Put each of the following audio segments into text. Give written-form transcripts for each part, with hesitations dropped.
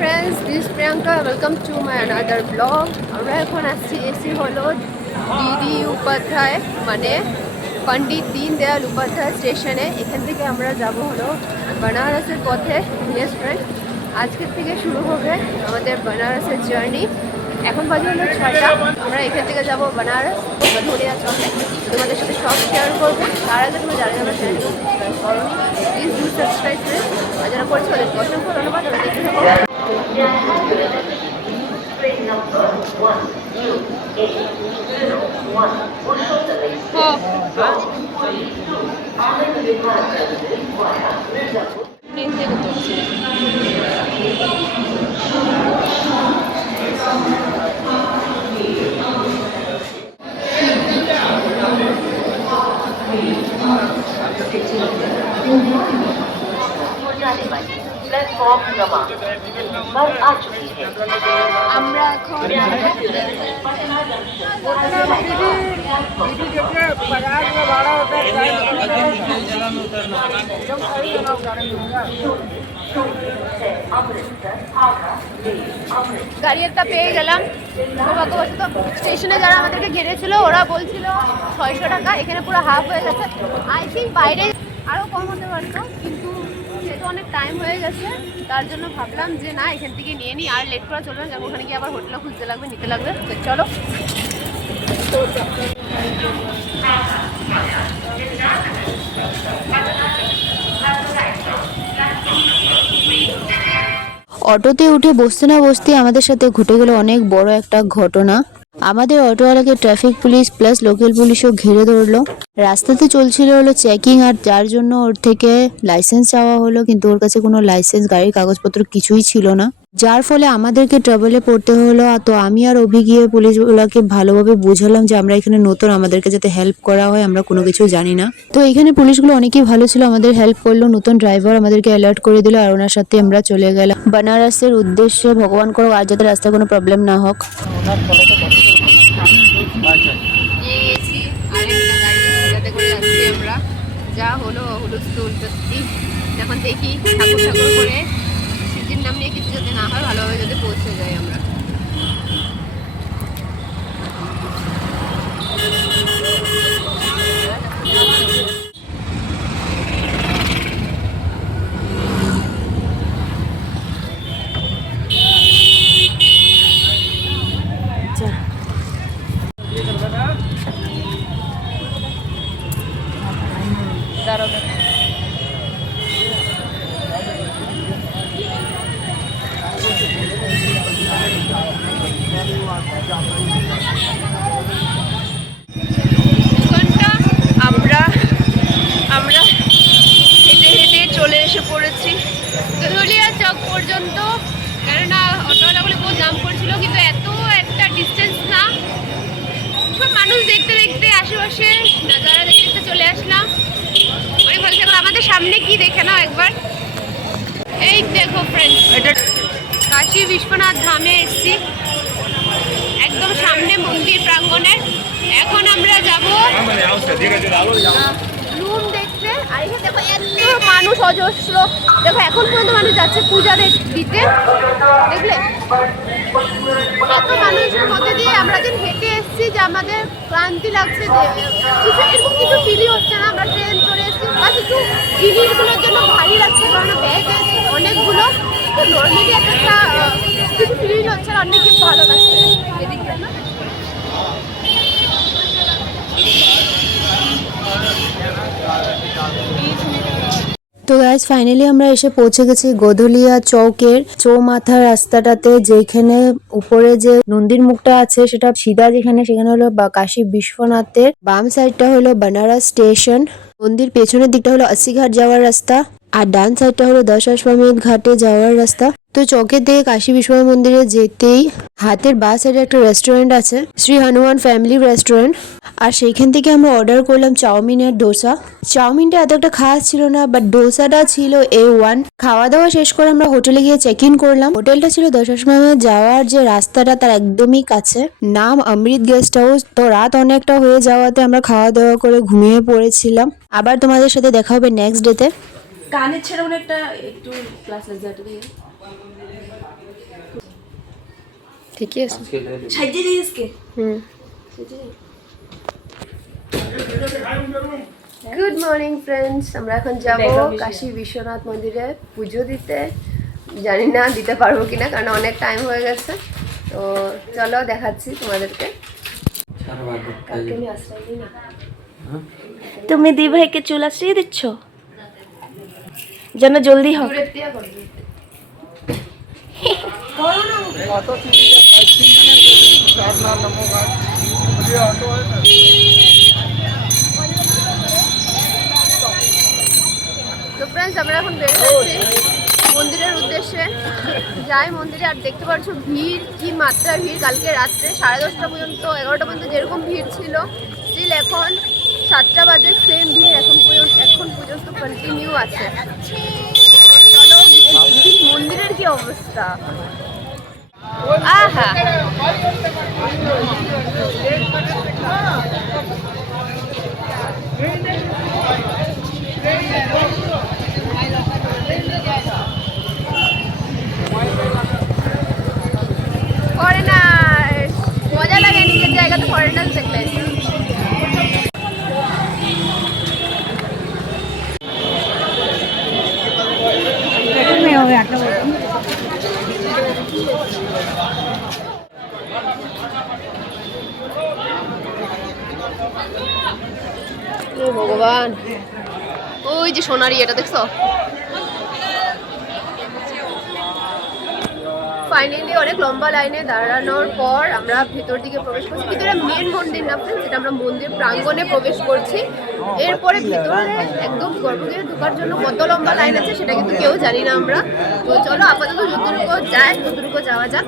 friends, this is Priyanka. Welcome to my another vlog. আমরা এখন আসছি এসি হলো ডিডি উপাধ্যায় মানে পণ্ডিত দীনদয়াল উপাধ্যায় স্টেশনে। এখান থেকে আমরা যাব হলো বেনারসের পথে। ইয়েস ফ্রেন্ড, আজকের থেকে শুরু হবে আমাদের বেনারসের জার্নি। এখন বাজে হলো 6টা। আমরা এখান থেকে যাবো বেনারস গধুলিয়া চকে। তোমাদের সাথে সব শেয়ার করবো। তার আগে তুমি যারা যারা চ্যানেলকে সাবস্ক্রাইব করো প্লিজ ডু সাবস্ক্রাইব ফ্রেন্ড। আর যারা করছো ওদেরকে অসংখ্য ধন্যবাদ। আমরা দেখতে থাকবো। আমরা এখন গাড়ি একটা পেয়ে গেলাম। সৌভাগ্যবশত স্টেশনে যারা আমাদেরকে ঘিরেছিল ওরা বলছিল 600 টাকা, এখানে পুরো হাফ হয়ে গেছে। আই থিঙ্ক বাইরে আরও কম হতে পারতো, কিন্তু যেহেতু অনেক টাইম হয়ে গেছে তার জন্য ভাবলাম যে না, এখান থেকে নিয়ে নিই। আর লেট করা চলবে না, যাবো ওখানে গিয়ে আবার হোটেলে খুঁজতে লাগবে, নিতে লাগবে। তো চলো। অটোতে উঠে বসতে না বসতে আমাদের সাথে ঘটে গেল অনেক বড় একটা ঘটনা। আমাদের অটোওয়ালাকে ট্রাফিক পুলিশ প্লাস লোকাল পুলিশও ঘিরে ধরলো। রাস্তাতে চলছিল হলো চেকিং, আর যার জন্য ওর থেকে লাইসেন্স চাওয়া হলো, কিন্তু ওর কাছে কোনো লাইসেন্স, গাড়ির কাগজপত্র কিছুই ছিল না, যার ফলে আমাদেরকে ট্রাভেলে পড়তে হলো। তো আমি আর অভি গিয়ে পুলিশগুলোকে ভালোভাবে বুঝালাম যে আমরা এখানে নতুন, আমাদেরকে যাতে হেল্প করা হয়, আমরা কোনো কিছু জানি না। তো এখানে পুলিশগুলো অনেকেই ভালো ছিল, আমাদের হেল্প করলো। নতুন ড্রাইভার আমাদেরকে অ্যালার্ট করে দিল, আর ওনার সাথে আমরা চলে গেলাম বেনারসের উদ্দেশ্যে। ভগবান করো আর যাতে রাস্তায় কোনো প্রবলেম না হোক। আমরা যা হলো হুলস্থুল, সত্যি এখন দেখি ঠাকুর ঠাকুর করে সিদ্ধির নাম নিয়ে কিছু যাতে না হয়, ভালোভাবে যাতে পৌঁছে যাই আমরা। আমরা হেঁটে হেঁটে চলে এসে পড়েছি গধুলিয়া চক পর্যন্ত, কেননা অটোওয়ালাগুলো বহু দাম করছিল, কিন্তু এত একটা ডিস্টেন্স না। সব মানুষ দেখতে দেখতে আশেপাশে নাজারা দেখতে দেখতে চলে আসলাম। অনেক ভালো থাকলো। আমাদের সামনে কি দেখে নাও একবার, এই দেখো ফ্রেন্ডস, এটা কাশী বিশ্বনাথ ধামে এসেছি, একদম সামনে মন্দির প্রাঙ্গণের। এখন আমরা যাব রুম দেখতে। আর এখানে দেখো এত মানুষ, অজস্র। দেখো এখন পর্যন্ত মানুষ যাচ্ছে পূজা দিতে, দেখলে এত মানুষের মধ্যে দিয়ে আমরা যেন হেঁটে এসেছি যে আমাদের ক্লান্তি লাগছে, যে এরকম কিছু ফিলই হচ্ছে না। আমরা ট্রেন চলে এসেছি, বাস একটু জিনিসগুলোর জন্য ভারী লাগছে, কারণ ব্যাগ অনেকগুলো। তো নর্মালি একটা কিছু ফিলিং হচ্ছে না, অনেক কিছু ভালো লাগছে এদিক জন্য। তো গাইস, ফাইনালি আমরা এসে পৌঁছে গেছি গধুলিয়া চৌকের চৌমাথা রাস্তাটাতে, যেখানে উপরে যে নন্দীর মুখটা আছে সেটা সিধা, যেখানে সেখানে হলো কাশী বিশ্বনাথের, বাম সাইডটা হলো বেনারস স্টেশন, মন্দির পেছনের দিকটা হলো আশিঘাট যাওয়ার রাস্তা, আর ডান সাইডটা হলো দশাশ্বমেধ ঘাটে যাওয়ার রাস্তা। তো চৌকের দিকে কাশী বিশ্বনাথ মন্দিরে যেতেই হাতের বাঁ সাইডে একটা রেস্টুরেন্ট আছে, শ্রী হনুমান ফ্যামিলি রেস্টুরেন্ট। আর সেইখান থেকে আমরা অর্ডার করলাম চাউমিনের ডোসা। চাউমিনটা এত একটা খাস ছিল না, বাট ডোসাটা ছিল A1। খাওয়া দাওয়া শেষ করে আমরা হোটেলে গিয়ে চেক ইন করলাম। হোটেলটা ছিল দশাশ্বমেধ যাওয়ার যে রাস্তাটা তার একদমই কাছে, নাম অমৃত গেস্ট হাউস। তো রাত অনেকটা হয়ে যাওয়াতে আমরা খাওয়া দাওয়া করে ঘুমিয়ে পড়েছিলাম। আবার তোমাদের সাথে দেখা হবে নেক্সট ডেতে। কানের ছেড়ে একটা একটু ক্লাস ঠিকই আছে। সাজিয়ে দিয়েছে হুম। গুড মর্নিং ফ্রেন্ডস, আমরা এখন যাব কাশী বিশ্বনাথ মন্দিরে পুজো দিতে। জানি না দিতে পারবো কিনা, কারণ অনেক টাইম হয়ে গেছে। তো চলো দেখাচ্ছি তোমাদেরকে। কালকে আমি আশ্রয় দিই না। তুমি দি ভাইকে চুল আশ্রিয়ে দিচ্ছ যেন জলদি হোক। দূরের দিয়া করবি। তো ফ্রেন্ডস, আমরা এখন বের হয়েছি মন্দিরের উদ্দেশ্যে। যাই মন্দিরে, আর দেখতে পাচ্ছ ভিড়, কি মাত্রা ভিড়। কালকে রাত্রে 10:30 পর্যন্ত, 11টা পর্যন্ত যেরকম ভিড় ছিল, স্টিল এখন 7টা বাজে সেম ভিড় এখন পর্যন্ত কন্টিনিউ আছে। তো চলো গিয়ে দেখি মন্দিরের কি অবস্থা। আহা, ফরেনার মজা লাগে নিজের জায়গাতে ফরেনার দেখলে। ও ভগবান, ওই যে সোনারি, এটা দেখছো? ফাইনালি অনেক লম্বা লাইনে দাঁড়ানোর পর আমরা ভেতর দিকে প্রবেশ করছি। কিন্তু এটা মেন মন্দির না ফ্রেন্ডস, এটা আমরা মন্দির প্রাঙ্গণে প্রবেশ করছি। এরপরে ভেতরে একদম গর্ভগৃহে ঢোকার জন্য কত লম্বা লাইন আছে সেটা কিন্তু কেউ জানি না আমরা। তো চলো আপাতত যতটুকু যায় ততটুকু যাওয়া যাক।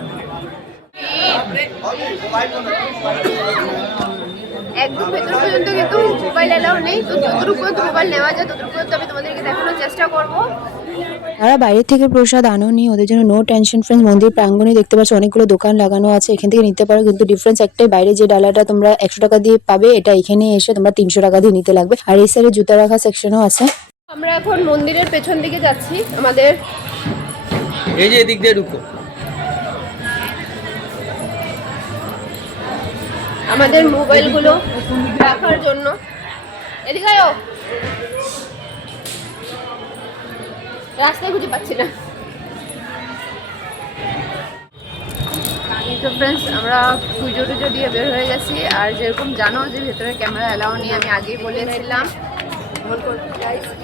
একদম ভেতর পর্যন্ত কিন্তু মোবাইল এলাও নেই, তো যতটুকু পর্যন্ত মোবাইল নেওয়া যায় ততটুকু পর্যন্ত আমি তোমাদেরকে দেখানোর চেষ্টা করবো। যারা বাইরে থেকে প্রসাদ আনোনি ওদের জন্য নো টেনশন ফ্রেন্ডস, মন্দির প্রাঙ্গণে দেখতে পাচ্ছ অনেকগুলো দোকান লাগানো আছে, এখান থেকে নিতে পারো। কিন্তু ডিফারেন্স একটাই, বাইরে যে ডালাটা তোমরা 100 টাকা দিয়ে পাবে, এটা এখানে এসে তোমরা 300 টাকা দিয়ে নিতে লাগবে। আর এই সাইডে জুতা রাখা সেকশনও আছে। আমরা এখন মন্দিরের পেছন দিকে যাচ্ছি। আমাদের এই যে এদিক দিয়ে ঢুকো। আমাদের মোবাইলগুলো রাখার জন্য এদিকে আয়ো। রাস্তায় খুঁজে পাচ্ছি না। তো ফ্রেন্ডস, আমরা পুজো টুজো দিয়ে বের হয়ে গেছি। আর যেরকম জানো যে ভেতরে ক্যামেরা অ্যালাউ নেই, আমি আগেই বলেছিলাম।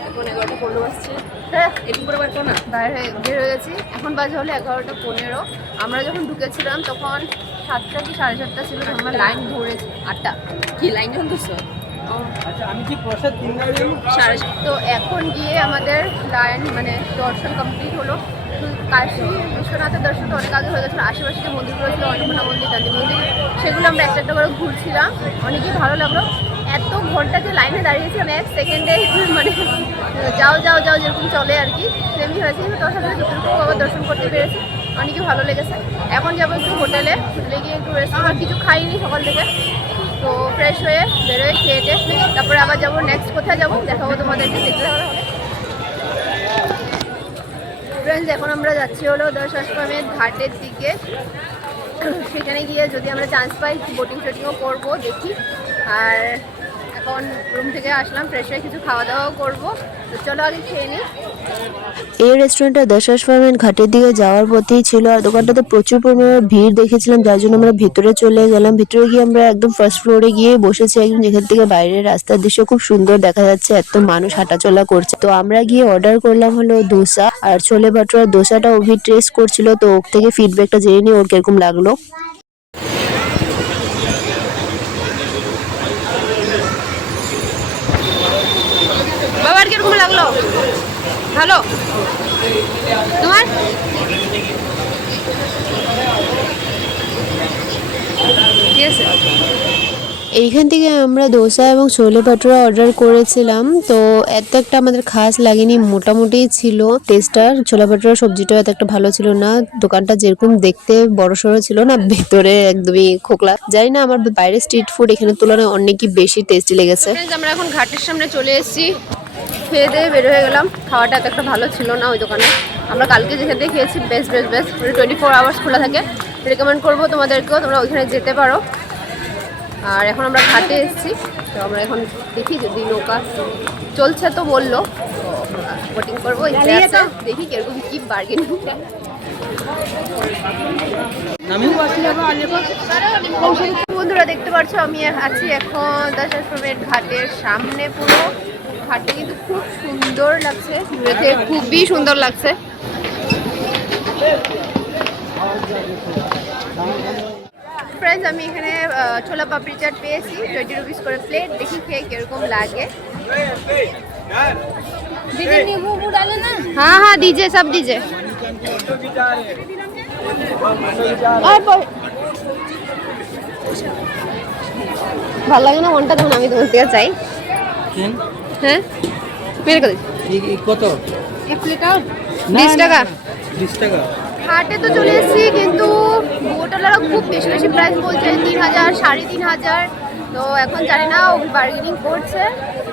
এখন 11:15 বাজছে। হ্যাঁ, একটু করে বাড়তো না, বাইরে বের হয়ে গেছি। এখন বাজে হলো 11:15। আমরা যখন ঢুকেছিলাম তখন 7টা কি 7:30 ছিল। আমরা লাইন ধরেছি 8টা। কি লাইন যখন ধরছো? তো এখন গিয়ে আমাদের লাইন মানে দর্শন কমপ্লিট হলো। কাশী বিশ্বনাথের দর্শন তো অনেক আগে হয়ে গেছিলো। আশেপাশে যে মন্দিরগুলো ছিল, অন্নপূর্ণা মন্দির, গান্ধী মন্দির, সেগুলো আমরা একটা একটা করে ঘুরছিলাম। অনেকই ভালো লাগলো। এত ঘন্টা যে লাইনে দাঁড়িয়েছিলাম, 1 সেকেন্ডে মানে যাও যাও যাও যেরকম চলে আর কি, সেমই হয়েছে। কিন্তু তার সাথে যতটুকু আবার দর্শন করতে পেরেছি, অনেকই ভালো লেগেছে। এখন যাবো একটু হোটেলে গিয়ে একটু রেস্ট। আর কিছু খাইনি সকাল থেকে, তো ফ্রেশ হয়ে বেরোয় খেয়ে তারপরে আবার যাবো। নেক্সট কোথায় যাবো দেখাবো তোমাদেরকে, দেখলে ভালো হবে। ফ্রেন্ডস, এখন আমরা যাচ্ছি হলো দশাশ্বমেধ ঘাটের দিকে। সেখানে গিয়ে যদি আমরা চান্স পাই বোটিং শোটিংও করবো, দেখি। আর এখন রুম থেকে আসলাম, ফ্রেশ হয়ে কিছু খাওয়া দাওয়াও করবো। তো চলো আগে খেয়ে নিই। এই রেস্টুরেন্টটা দশাশ্বমেধ ঘাটের দিকে যাওয়ার পথেই ছিল। আর দোকানটাতে প্রচুর পরিমাণে ভিড় দেখেছিলাম, যার জন্য আমরা ভিতরে চলে গেলাম। ভিতরে গিয়ে আমরা একদম ফার্স্ট ফ্লোরে গিয়ে বসেছি, একদম যেখান থেকে বাইরের রাস্তার দৃশ্য খুব সুন্দর দেখা যাচ্ছে। এত মানুষ হাঁটাচলা করছে। তো আমরা গিয়ে অর্ডার করলাম হলো ধোসা আর ছোলে ভাটুরা। দোসাটা অভি টেস্ট করছিল, তো ওর থেকে ফিডব্যাকটা জেনে নিই ওর কিরকম লাগলো। বাবার কিরকম লাগলো? ভালো। তোমার? ঠিক আছে। এইখান থেকে আমরা দোসা এবং ছোলে ভাটুরা অর্ডার করেছিলাম। তো এত একটা আমাদের খাস লাগেনি, মোটামুটি ছিল টেস্টটা। ছোলে ভাটুরা সবজিটাও এত একটা ভালো ছিল না। দোকানটা যেরকম দেখতে বড় সড়ো ছিল না, ভেতরে একদমই খোকলা। জানি না, আমার বাইরে স্ট্রিট ফুড এখানে তুলনায় অনেকই বেশি টেস্টি লেগেছে। আমরা এখন ঘাটের সামনে চলে এসেছি। খেয়ে দিয়ে বের হয়ে গেলাম। খাওয়াটা এত একটা ভালো ছিল না ওই দোকানে। আমরা কালকে যেখান থেকে খেয়েছি বেস্ট 24 আওয়ার্স খোলা থাকে। রেকমেন্ড করবো তোমাদেরকেও, তোমরা ওইখানে যেতে পারো। আর এখন আমরা ঘাটে এসেছি, তো আমরা এখন দেখি যদি নৌকা চলছে তো বললো, বোটিং করবো। দেখি কিরকম কি বার্গেনিং। বন্ধুরা দেখতে পাচ্ছ আমি আছি এখন দশাশ্রমের ঘাটের সামনে। পুরো ঘাটে কিন্তু খুব সুন্দর লাগছে, দেখে খুবই সুন্দর লাগছে। ফ্রেন্ডস, আমি এখানে ছোলা পাপড়ি চাট পেয়েছি 20 রুপিস করে প্লেট। দেখি খেয়ে কিরকম লাগে। हाँ हाँ दीजिए, सब दीजिए। ভালো লাগে না মনটা, তখন আমি তোমার থেকে চাই। হ্যাঁ মেরে কত? এক প্লেট 20 টাকা। 20 টাকা। হাটে তো চলে এসেছি, কিন্তু হোটেলেরা খুব বেশি বেশি প্রাইস বলছে, 3000 3500। তো এখন জানি না, ও বার্গেনিং করছে।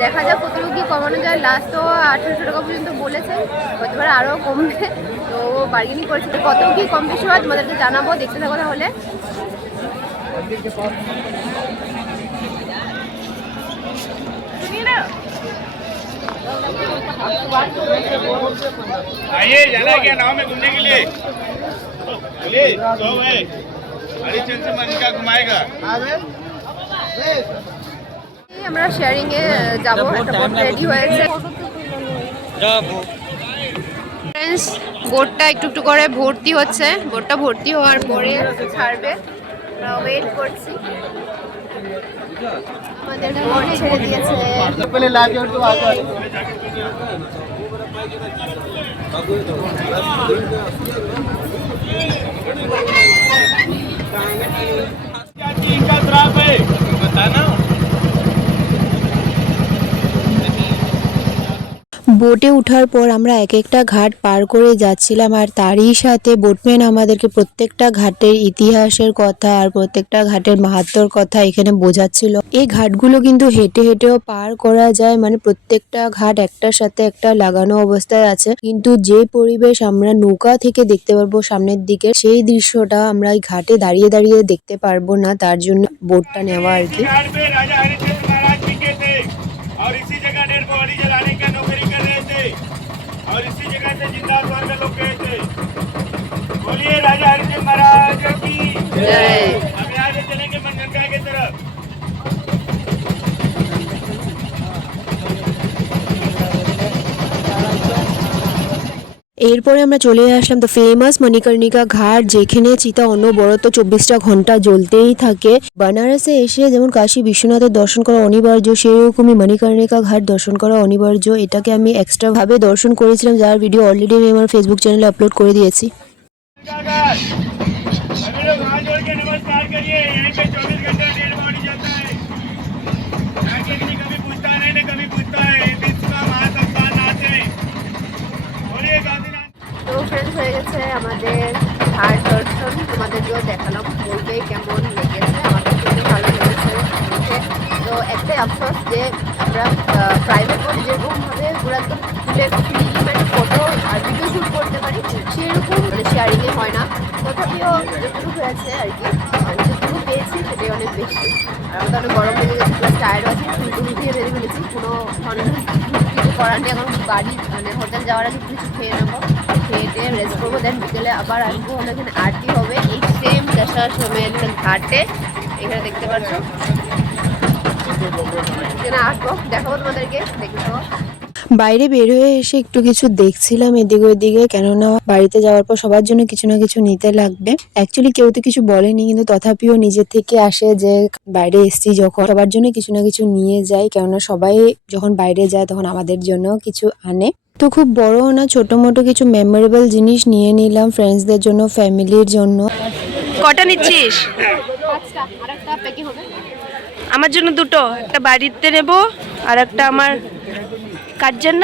দেখা যাক কতটুকু কি কমানো যায়। লাস্ট তো 1800 টাকা পর্যন্ত বলেছে, হতে পারে আরও কমবে। তো বার্গেনিং করছে, তো কত কি কম বেশি হয় তোমাদেরকে জানাবো, দেখতে থাকো তাহলে। आइए, जाना है क्या नाव में घूमने के लिए? चलिए, सो है। हरिचंद से मन का घुमाएगा। আমরা শেয়ারিং এ যাব, একটা বোট রেডি হয়েছে। ফ্রেন্ডস, বোটটা একটু একটু করে ভর্তি হচ্ছে। বোটটা ভর্তি হওয়ার পরে ছাড়বে, আমরা ওয়েট করছি। আমাদের বোট ছেড়ে দিয়েছে। इनका श्राप है, बताना। বোটে ওঠার পর আমরা এক একটা ঘাট পার করে যাচ্ছিলাম, আর তারই সাথে বোটম্যান আমাদেরকে প্রত্যেকটা ঘাটের ইতিহাসের কথা আর প্রত্যেকটা ঘাটের মাহাত্ম্যর কথা এখানে বোঝাচ্ছিল। এই ঘাটগুলো কিন্তু হেঁটে হেঁটেও পার করা যায়, মানে প্রত্যেকটা ঘাট একটার সাথে একটা লাগানো অবস্থায় আছে। কিন্তু যে পরিবেশ আমরা নৌকা থেকে দেখতে পারবো সামনের দিকে, সেই দৃশ্যটা আমরা এই ঘাটে দাঁড়িয়ে দাঁড়িয়ে দেখতে পারবো না, তার জন্য বোটটা নেওয়া আর কি। घाट पे राजा हरिचंद महाराज टिके थे और इसी जगह डेड बॉडी जलाने का नौकरी कर रहे थे और इसी जगह से जिंदा स्वर्ग लोग गए थे। बोलिए राजा हरिचंद महाराज की जय। हम यहाँ से चलेंगे मनगंगा की तरफ। এরপরে আমরা চলে আসলাম তো ফেমাস মণিকর্ণিকা ঘাট, যেখানে চিতা অনবরত 24টা ঘন্টা জ্বলতেই থাকে। বানারসে এসে যেমন কাশী বিশ্বনাথের দর্শন করা অনিবার্য, সেরকমই মণিকর্ণিকা ঘাট দর্শন করা অনিবার্য। এটাকে আমি এক্সট্রা ভাবে দর্শন করেছিলাম, যার ভিডিও অলরেডি আমি আমার ফেসবুক চ্যানেলে আপলোড করে দিয়েছি। अभी लोग हाथ जोड़ के नमस्कार करिए। यहीं पे 24 घंटा डेड बॉडी जलता है। यहाँ के किसी कभी पूछता नहीं ना कभी पूछता है। विश्व का महासंस्थान नाथ है। बोलिए गांधीनाथ। তো ফ্রেন্ডস, হয়ে গেছে আমাদের ঘাট দর্শন। তোমাদেরকেও দেখালাম, বলবে কেমন লেগেছে। আমাদের খুবই ভালো লেগেছে দেখে। তো একটাই আফসোস যে আমরা প্রাইভেট বোট যেরকমভাবে পুরো একদম খুলে ফ্রি মানে ফটো আর ভিডিও শ্যুট করতে পারি, সেরকম মানে শেয়ারিংয়ে হয় না। তথাপিও যেটুকু হয়েছে আর কি, মানে যেটুকু পেয়েছি সেটাই অনেক বেশি। আর আমাদের অনেক গরম লেগে গেছে, প্লাস টায়ার্ড আছে, ফুলটু উঠিয়ে বেরিয়ে ফেলেছি। কোনো কিছু করার নেই। এখন বাড়ি মানে হোটেল যাওয়ার আগে কিছু খেয়ে নেবো, খেয়ে টেয়ে রেস্ট করবো, দেন বিকেলে আবার আসবো। হলো এখানে আরতি হবে এই সেম দশাশ্রমের ঘাটে, এখানে দেখতে পাচ্ছ। এখানে আসবো, দেখাবো তোমাদেরকে, দেখে নেবো। বাইরে বের হয়ে এসে একটু কিছু দেখছিলাম এদিকে ওইদিকে, কেননা বাড়িতে যাওয়ার পর সবার জন্য কিছু না কিছু নিতে লাগবে। অ্যাকচুয়ালি কেউ তো কিছু বলেনি, কিন্তু তথাপিও নিজের থেকে আসে যে বাইরে এসছি যখন সবার জন্য কিছু না কিছু নিয়ে যাই, কেননা সবাই যখন বাইরে যায় তখন আমাদের জন্য কিছু আনে। তো খুব বড় না, ছোট মোটো কিছু মেমোরেবল জিনিস নিয়ে নিলাম ফ্রেন্ডসদের জন্য, ফ্যামিলির জন্য। কটা নিচ্ছিস? আচ্ছা, আরেকটা প্যাকিং হবে। আমার জন্য দুটো, একটা বাড়িতে নেব আর একটা আমার কার জন্য।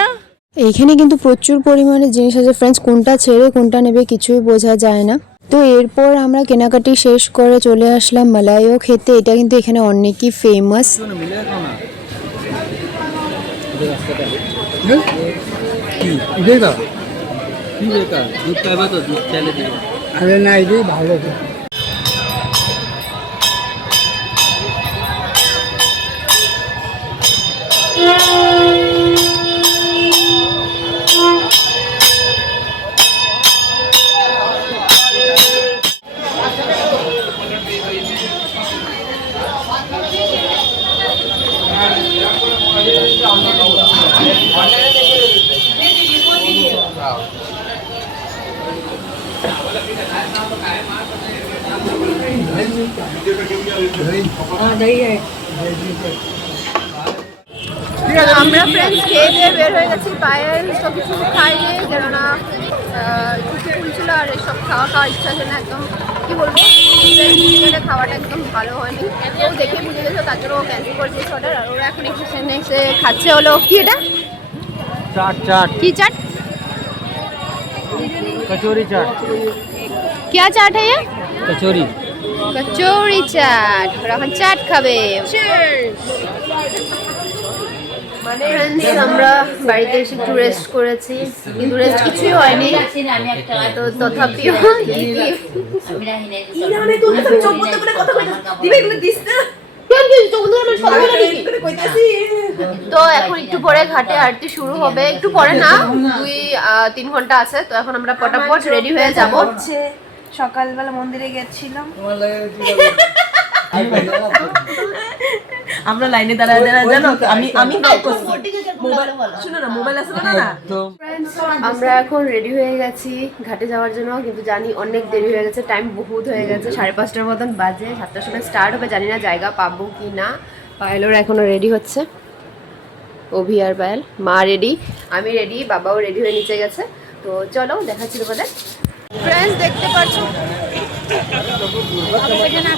এইখানে কিন্তু প্রচুর পরিমাণে জিনিস আছে ফ্রেন্ডস, কোনটা ছেড়ে কোনটা নেবে কিছুই বোঝা যায় না। তো এরপর আমরা কেনাকাটি শেষ করে চলে আসলাম মালাইও খেতে। এটা কিন্তু এখানে অনেকই ফেমাস। বেকার কি বেকার দুধ পাবে তো দুধ চাইলে দিবে আরে না এটাই ভালো আমরা ফ্রেন্ডস খেয়ে দিয়ে বের হয়ে গেছি। পায়েল সব কিছু খাইয়ে, কেননা ছুটি ছিল আর এসব খাওয়ার ইচ্ছা ছিল না। একদম কী বলবো, খাওয়াটা একদম ভালো হয়নি। ও দেখে বুঝে গেছে, তার জন্য ও ক্যান্সেল করে দিয়েছে অর্ডার। আর ওরা এখন এখানে এসে খাচ্ছে হলো কি এটা চাট কি চাট, कचौरी चाट क्या चाट है ये? कचौरी কচুরি চাট। ওরা এখন চাট খাবে। Friends, আমরা বাড়িতে এসে একটু রেস্ট করেছি, কিন্তু রেস্ট কিছুই হয়নি। তো তথাপিও তো এখন একটু পরে ঘাটে আরতি শুরু হবে। একটু পরে না, 2-3 ঘন্টা আছে। তো এখন আমরা পটাপট রেডি হয়ে যাব। সকালবেলা মন্দিরে গেছিলাম, আমরা লাইনে দাঁড়ায় জানো আমি শুনো না, মোবাইল আছে না। আমরা এখন রেডি হয়ে গেছি ঘাটে যাওয়ার জন্য, কিন্তু জানি অনেক দেরি হয়ে গেছে, টাইম বহুত হয়ে গেছে। 5:30টার মতন বাজে, 7টার সময় স্টার্ট হবে। জানি না জায়গা পাবো কি না। পায়েলরা এখনো রেডি হচ্ছে, অভি আর পায়েল। মা রেডি, আমি রেডি, বাবাও রেডি হয়ে নিচে গেছে। তো চলো দেখাচ্ছি তোমাদের। ফ্রেন্ডস, দেখতে পাচ্ছ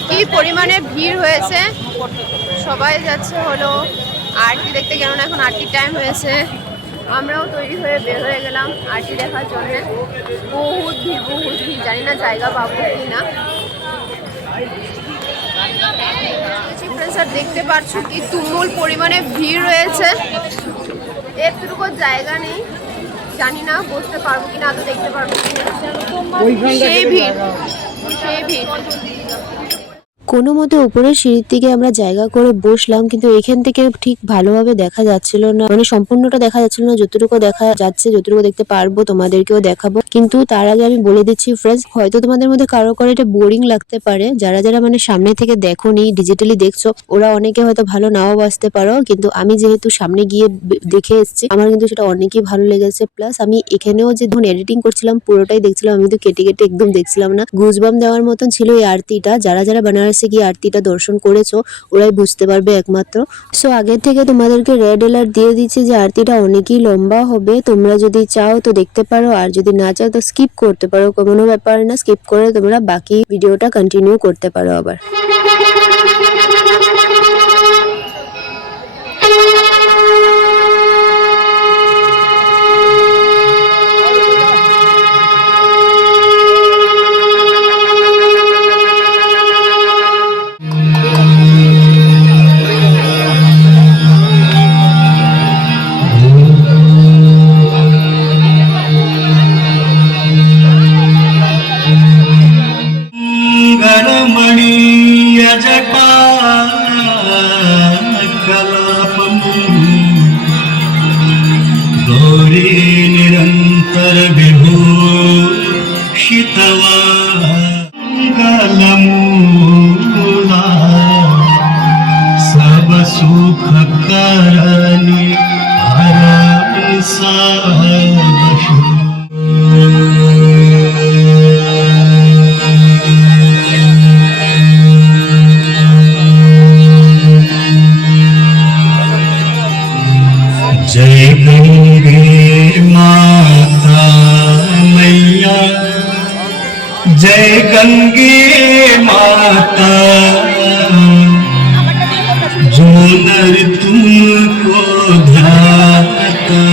কি পরিমাণে ভিড় হয়েছে। সবাই যাচ্ছে হলো আরতি দেখতে, কেননা এখন আরতির টাইম হয়েছে। আমরাও তৈরি হয়ে বের হয়ে গেলাম আরতি দেখার জন্য। বহুত ভিড়, জানি না জায়গা পাবো কি না। ফ্রেন্ডস, আর দেখতে পাচ্ছ কি তুমুল পরিমাণে ভিড় রয়েছে। এতটুকু জায়গা নেই, জানি না বসতে পারবো কিনা, তো দেখতে পারবো কিনা। সেই ভিড়। কোনো মতে উপরের সিঁড়ির দিকে আমরা জায়গা করে বসলাম, কিন্তু এখান থেকে ঠিক ভালোভাবে দেখা যাচ্ছিল না, মানে সম্পূর্ণটা দেখা যাচ্ছিল না। যতটুকু দেখা যাচ্ছে, যতটুকু দেখতে পারবো তোমাদেরকেও দেখাবো। কিন্তু তার আগে আমি বলে দিচ্ছি ফ্রেন্ডস, হয়তো তোমাদের মধ্যে কারো এটা বোরিং লাগতে পারে। যারা মানে সামনে থেকে দেখোনি, ডিজিটালি দেখছো, ওরা অনেকে হয়তো ভালো নাও বাসতে পারো। কিন্তু আমি যেহেতু সামনে গিয়ে দেখে এসেছি, আমার কিন্তু সেটা অনেকই ভালো লেগেছে। প্লাস আমি এখানেও যে ধরুন এডিটিং করছিলাম, পুরোটাই দেখছিলাম। আমি তো কেটে একদম দেখছিলাম না। গুজবাম দেওয়ার মতন ছিল এই আরতিটা। যারা বেনারসে গিয়ে আরতিটা দর্শন করেছো, ওরাই বুঝতে পারবে একমাত্র। সো আগের থেকে তোমাদেরকে রেড অ্যালার্ট দিয়ে দিচ্ছে যে আরতিটা অনেকই লম্বা হবে। তোমরা যদি চাও তো দেখতে পারো, আর যদি না চাও তো স্কিপ করতে পারো, কোনো ব্যাপার না। স্কিপ করে তোমরা বাকি ভিডিওটা কন্টিনিউ করতে পারো আবার। जय गंगे माता मैया, जय गंगे माता। जो नर तुमको ध्याता,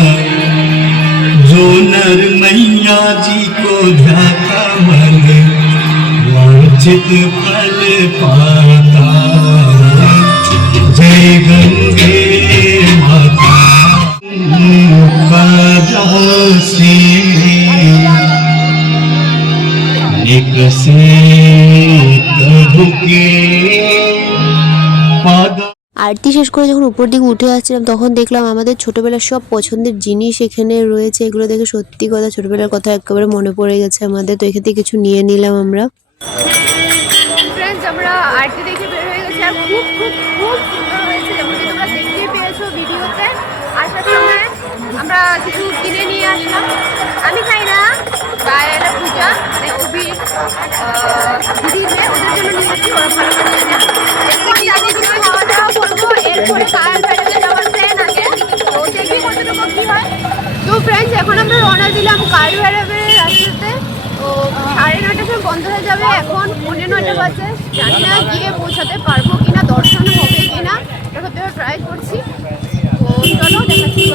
जो नर मैया जी को ध्याता, मन वांछित फल पाता। जय गंगे माता। एक से प्रभु के पद। আরতি শেষ করে যখন উপর দিকে উঠে আসছিলাম তখন দেখলাম আমাদের ছোটবেলার সব পছন্দের জিনিস এখানে রয়েছে। এগুলো দেখে সত্যি কথা ছোটবেলার কথা একেবারে মনে পড়ে গেছে আমাদের। তো এখান থেকে কিছু নিয়ে নিলাম আমরা। ফ্রেন্ডস আমরা আরতি দেখে বের হয়ে গেছি আর খুব খুব খুব সুন্দর হয়েছে, যেমনকি তোমরা দেখতেই পেয়েছো ভিডিওতে। আসার সময় আমরা কিছু কিনে নিয়ে আসলাম। আমি খাই না, গায়ের পূজা মানে অভির দিদি মেয়ে, ওদের জন্য নিয়েছি, ওরা ভালো করে নেয়। এরপর জানি কিছু খাওয়া দাওয়া করবো, এরপরে কাল বেড়াতে যাওয়ার প্ল্যান আছে, তো দেখি কতটুকু কী হয়। তো ফ্রেন্ডস এখন আমরা রওনা দিলাম কাল বেড়াবে রাস্তাতে। তো 9:30টার সময় বন্ধ হয়ে যাবে, এখন 9:45 বাজে। জানি না গিয়ে পৌঁছাতে পারবো কিনা, দর্শন হবে কিনা, এটা হতে ট্রাই করছি। তো চলো দেখাচ্ছি।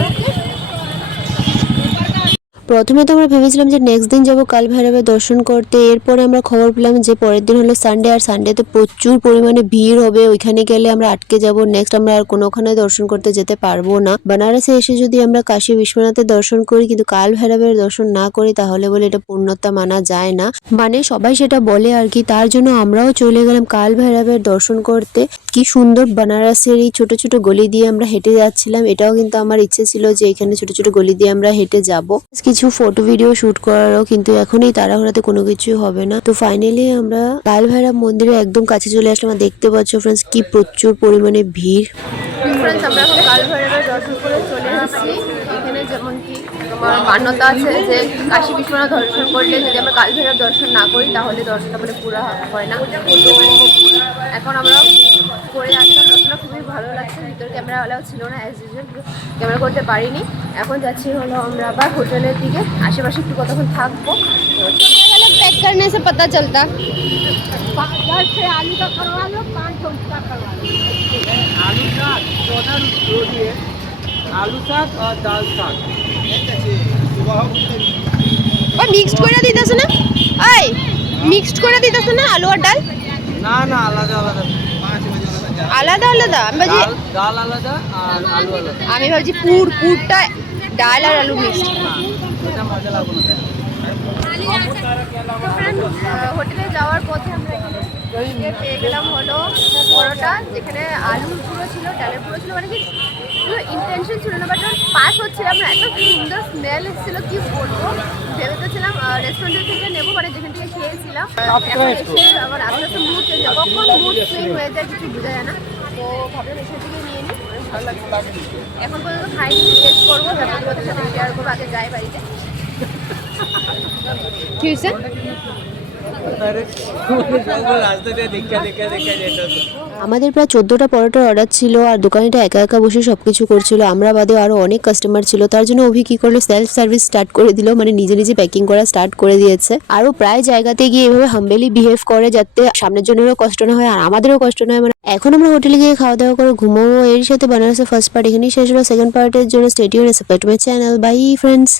প্রথমে তো আমরা ভেবেছিলাম যে নেক্সট দিন যাব কাল ভৈরবের দর্শন করতে। এরপরে আমরা খবর পেলাম যে পরের দিন হলো সানডে, আর সানডেতে প্রচুর পরিমাণে ভিড় হবে, ওইখানে গেলে আমরা আটকে যাব। নেক্সট আমরা আর কোনোখানে দর্শন করতে যেতে পারবো না। বানারসে এসে যদি আমরা কাশী বিশ্বনাথের দর্শন করি কিন্তু কাল ভৈরবের দর্শন না করি তাহলে বলে এটা পূর্ণতা মানা যায় না, মানে সবাই সেটা বলে আর কি। তার জন্য আমরাও চলে গেলাম কাল ভৈরবের দর্শন করতে। কি সুন্দর বানারসের এই ছোট ছোট গলি দিয়ে আমরা হেঁটে যাচ্ছিলাম। এটাও কিন্তু আমার ইচ্ছে ছিল যে এখানে ছোট ছোট গলি দিয়ে আমরা হেঁটে যাব, কিছু ফটো ভিডিও শুট করারও, কিন্তু এখন এই তাড়াহুড়াতে কোনো কিছু হবে না। তো ফাইনালি আমরা কাল ভৈরব মন্দিরের একদম কাছে চলে আসলাম। আর দেখতে পাচ্ছ ফ্রেন্ডস কি প্রচুর পরিমাণে ভিড়। ফ্রেন্ডস আমরা এখন কাল ভৈরবের দর্শন করে চলে এসেছি। এখানে যেমন কি তোমার মান্যতা আছে যে কাশী বিশ্বনাথ দর্শন করলে যদি আমরা কাল ভৈরব দর্শন না করি তাহলে দর্শনটা মানে পুরো হয় না। তো এখন আমরা করে আসলাম, দর্শনটা খুবই ভালো লাগছে। ভিতর ক্যামেরা ওয়ালাও ছিল না, অ্যাজ ইউজুয়াল ক্যামেরা করতে পারিনি। এখন যাচ্ছি হলো আমরা আবার হোটেলের দিকে, আশেপাশে একটু কতক্ষণ থাকবো। पैक करने से पता चलता। 10 से आलू का करवा लो, 5 उसका करवा लो। आलू साग 14 रुपये, आलू साग और दाल साग। और मिक्सड করে দিতেছ না? এই মিক্সড করে দিতেছ না আলু আর ডাল? না না, আলাদা আলাদা। আলাদা আলাদা? আমি ভাবছি ডাল আলাদা আর আলু আলাদা। আমি ভাবছি পুরটা ডাল আর আলু মিক্সড। এটা মজা লাগবে না। হোটেলে যাওয়ার পথে আমরা এখানে পেয়ে গেলাম হলো পরোটা, যেখানে আলু পুরো ছিল, ডালের পুরো ছিল, মানে কি পুরো ইন্টেনশন ছিল না, বাট পাস হচ্ছিলাম না। এত সুন্দর স্মেল এসেছিলো কি বলবো। ভেবেছিলাম রেস্টুরেন্টের থেকে নেবো, মানে যেখান থেকে খেয়েছিলাম। এখন এসে আবার আস্তে আস্তে মুড চেঞ্জ হয়, কখন মুড সুইং হয়ে যায় কিছু বোঝা যায় না। তো ভাবলাম এখান থেকে নিয়ে নিই, ভালো লাগছে। এখন পর্যন্ত খাইনি, টেস্ট করবো, তারপর ওদের সাথে শেয়ার করবো। আগে যাই বাড়িতে। কি হয়েছে? আমাদের প্রায় 14টা পরোটার অর্ডার ছিল, আর দোকানিটা একা একা বসে সবকিছু করছিল। আমরা বাদে আরো অনেক কাস্টমার ছিল, তার জন্য অভি কি করলো সেলফ সার্ভিস স্টার্ট করে দিল, মানে নিজে নিজে প্যাকিং করা স্টার্ট করে দিয়েছে। আরো প্রায় জায়গাতে গিয়ে এভাবে হাম্বেলি বিহেভ করে যাতে সামনের জনেরও কষ্ট না হয় আর আমাদেরও কষ্ট না হয়। মানে এখন আমরা হোটেলে গিয়ে খাওয়া দাওয়া করে ঘুমাবো। এর সাথে বানারসের ফার্স্ট পার্ট এখানেই শেষ হলো। সেকেন্ড পার্টের জন্য stay tuned, subscribe to my channel. By friends.